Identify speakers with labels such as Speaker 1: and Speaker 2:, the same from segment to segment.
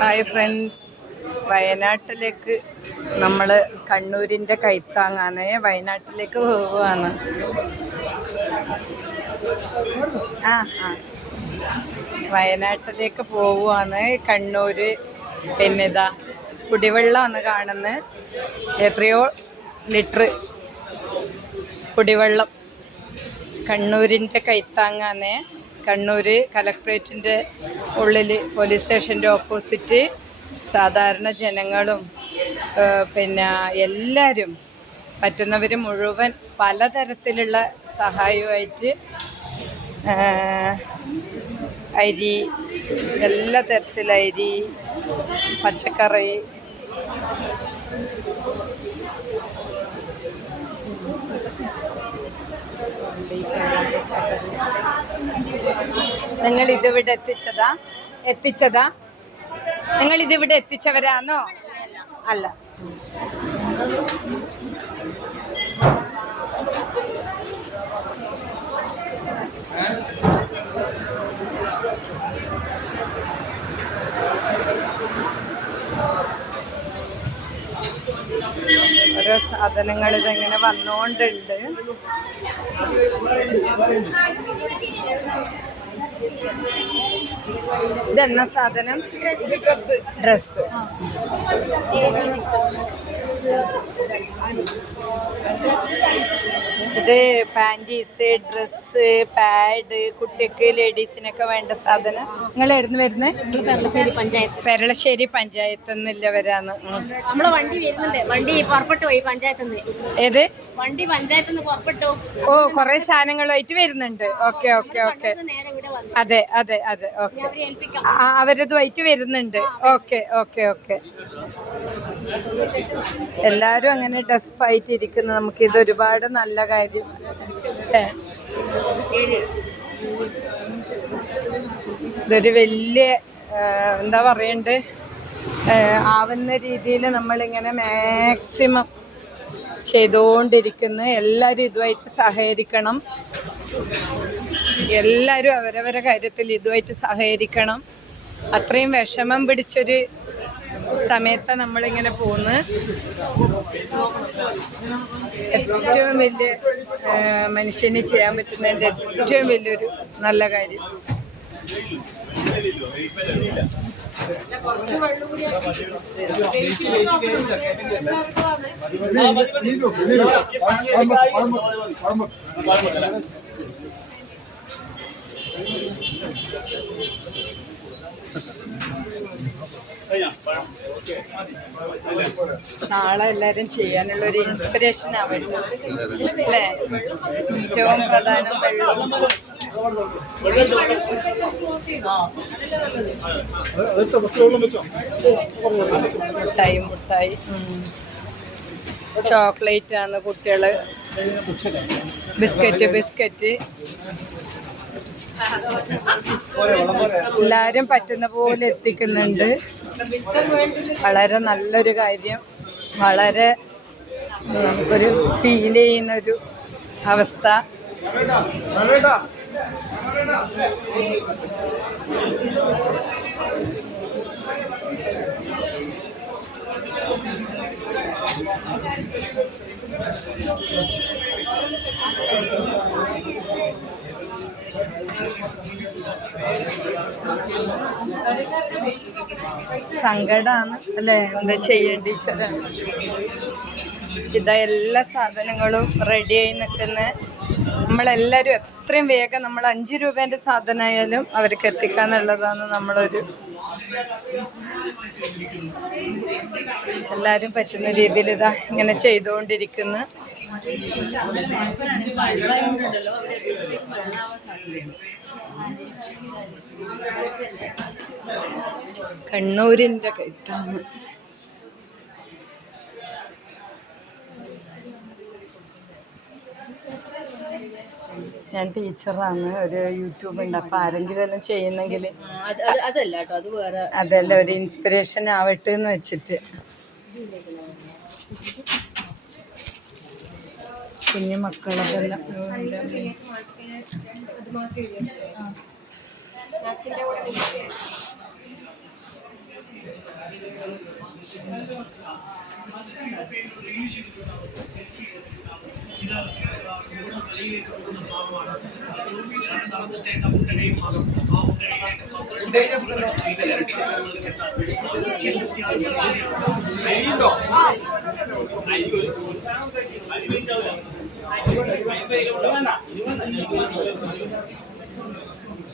Speaker 1: Hi friends വയനാട്ടിലേക്ക് നമ്മൾ കണ്ണൂരിന്റെ കൈത്താങ്ങാണ്. വയനാട്ടിലേക്ക് പോവുകയാണ്. ആ ആ. വയനാട്ടിലേക്ക് പോവുകയാണ്. കണ്ണൂര് പിന്നെ ഇതാ കുടിവെള്ളമാണ് കാണുന്നത് എത്രയോ ലിറ്റർ കുടിവെള്ളം കണ്ണൂരിന്റെ കൈത്താങ്ങാണ്. കണ്ണൂർ കലക്ട്രേറ്റിന്റെ ഉള്ളിൽ പോലീസ് സ്റ്റേഷന്റെ ഓപ്പോസിറ്റ് സാധാരണ ജനങ്ങളും പിന്നെ എല്ലാവരും പറ്റുന്നവർ മുഴുവൻ പലതരത്തിലുള്ള സഹായമായിട്ട് അരി എല്ലാ തരത്തിലുള്ള അരി പച്ചക്കറി നിങ്ങൾ ഇതിവിടെ എത്തിച്ചതാ? എത്തിച്ചതാ? നിങ്ങൾ ഇതിവിടെ എത്തിച്ചവരാണോ അല്ല. ഓരോ സാധനങ്ങൾ ഇതെങ്ങനെ വന്നുകൊണ്ടുണ്ട് ഇതെന്ന സാധനം? ഡ്രസ് ഇത് പാന്റീസ് ഡ്രസ്സ് പാഡ് കുട്ടിക്ക് ലേഡീസിനൊക്കെ വേണ്ട സാധനം. നിങ്ങൾ എവിടുന്ന് വരുന്നത്
Speaker 2: പെരളശ്ശേരി പഞ്ചായത്ത്.
Speaker 1: പെരളശ്ശേരി പഞ്ചായത്ത് നിന്നില്ല വരാന്ന്
Speaker 2: നമ്മളെ വണ്ടി വരുന്നുണ്ട്. വണ്ടി പുറപ്പെട്ടു പോയി പഞ്ചായത്ത് നിന്ന്
Speaker 1: ഏത്?
Speaker 2: വണ്ടി പഞ്ചായത്ത് നിന്ന് പുറപ്പെട്ടു.
Speaker 1: ഓ കുറെ സാധനങ്ങളായിട്ട് വരുന്നുണ്ട്. Okay okay okay.
Speaker 2: നേരെ ഇവിടെ വന്നു
Speaker 1: അതെ അതെ അതെ ഓക്കെ. അവരത് വൈറ്റ് വരുന്നുണ്ട്. Okay okay okay. എല്ലാരും അങ്ങനെ ഡെസ്പായിട്ട് ഇരിക്കുന്നു. നമുക്ക് ഇത് ഒരുപാട് നല്ല കാര്യം. ഇതൊരു വലിയ എന്താ പറയണ്ട്? ആവുന്ന രീതിയിൽ നമ്മളിങ്ങനെ മാക്സിമം ചെയ്തുകൊണ്ടിരിക്കുന്നു എല്ലാവരും ഇതുമായിട്ട് സഹകരിക്കണം. എല്ലാവരും അവരവരുടെ കാര്യത്തിൽ ഇതുമായിട്ട് സഹകരിക്കണം. അത്രയും വിഷമം പിടിച്ചൊരു സമയത്ത് നമ്മളിങ്ങനെ പോകുന്നു ഏറ്റവും വലിയ ആ, മനുഷ്യന് ചെയ്യാൻ പറ്റുന്നതിന്റെ ഏറ്റവും വലിയൊരു നല്ല കാര്യം. നാളെ എല്ലാവരും ചെയ്യാനുള്ള ഒരു ഇൻസ്പിറേഷൻ ആവട്ടെ അല്ലേ? ഏറ്റവും പ്രധാനം വെള്ളം. മുട്ടായി. മുട്ടായി ചോക്ലേറ്റ് ആണ് കുട്ടികൾ. Biscuit biscuit. എല്ലാരും പറ്റുന്ന പോലെ എത്തിക്കുന്നുണ്ട്. വളരെ നല്ലൊരു കാര്യം. വളരെ നമുക്കൊരു ഫീൽ ചെയ്യുന്ന ഒരു അവസ്ഥ. സങ്കടമാണ് അല്ലേ? എന്താ ചെയ്യേണ്ടി? ഇതാ എല്ലാ സാധനങ്ങളും റെഡിയായി നിൽക്കുന്ന. നമ്മളെല്ലാവരും എത്രയും വേഗം നമ്മൾ അഞ്ച് രൂപേന്റെ സാധനമായാലും അവർക്ക് എത്തിക്കാന്നുള്ളതാണ് നമ്മളൊരു എല്ലാവരും പറ്റുന്ന രീതിയിൽ ഇതാ ഇങ്ങനെ ചെയ്തുകൊണ്ടിരിക്കുന്നു. കണ്ണൂരിന്റെ കൈത്താണ് ഞാൻ ടീച്ചറാണ് ഒരു യൂട്യൂബ് ഉണ്ട്. അപ്പൊ ആരെങ്കിലും എല്ലാം ചെയ്യുന്നെങ്കിൽ
Speaker 2: അത് അത് അതല്ല കേട്ടോ അത് വേറെ
Speaker 1: അതല്ല ഒരു ഇൻസ്പിറേഷൻ ആവട്ടെ എന്ന് വെച്ചിട്ട്. കുഞ്ഞു മക്കളതെല്ലാം.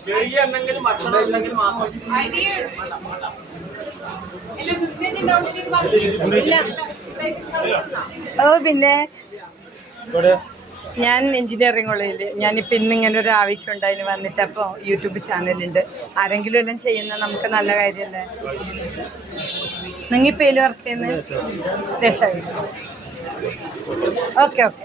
Speaker 3: ചെറിയ എന്തെങ്കിലും ഭക്ഷണം ഇല്ലെങ്കിൽ
Speaker 1: ഓ പിന്നെ ഞാൻ എഞ്ചിനീയറിംഗ് കോളേജിൽ ഞാനിപ്പോൾ ഇന്നിങ്ങനെ ഒരു ആവശ്യം ഉണ്ടായിന് വന്നിട്ട് അപ്പോൾ യൂട്യൂബ് ചാനലുണ്ട്. ആരെങ്കിലും എല്ലാം ചെയ്യുന്ന നമുക്ക് നല്ല കാര്യമല്ലേ ഇതിൽ വർക്ക് ചെയ്യുന്നത് രസമായി ഓക്കെ ഓക്കെ.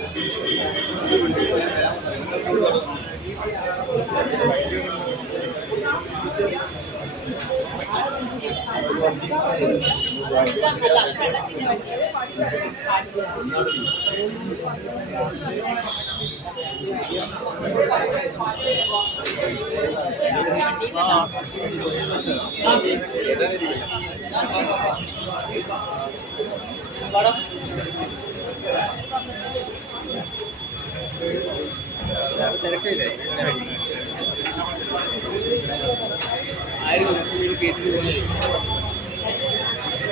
Speaker 1: ആയിരം കേട്ടിട്ട് പോലെ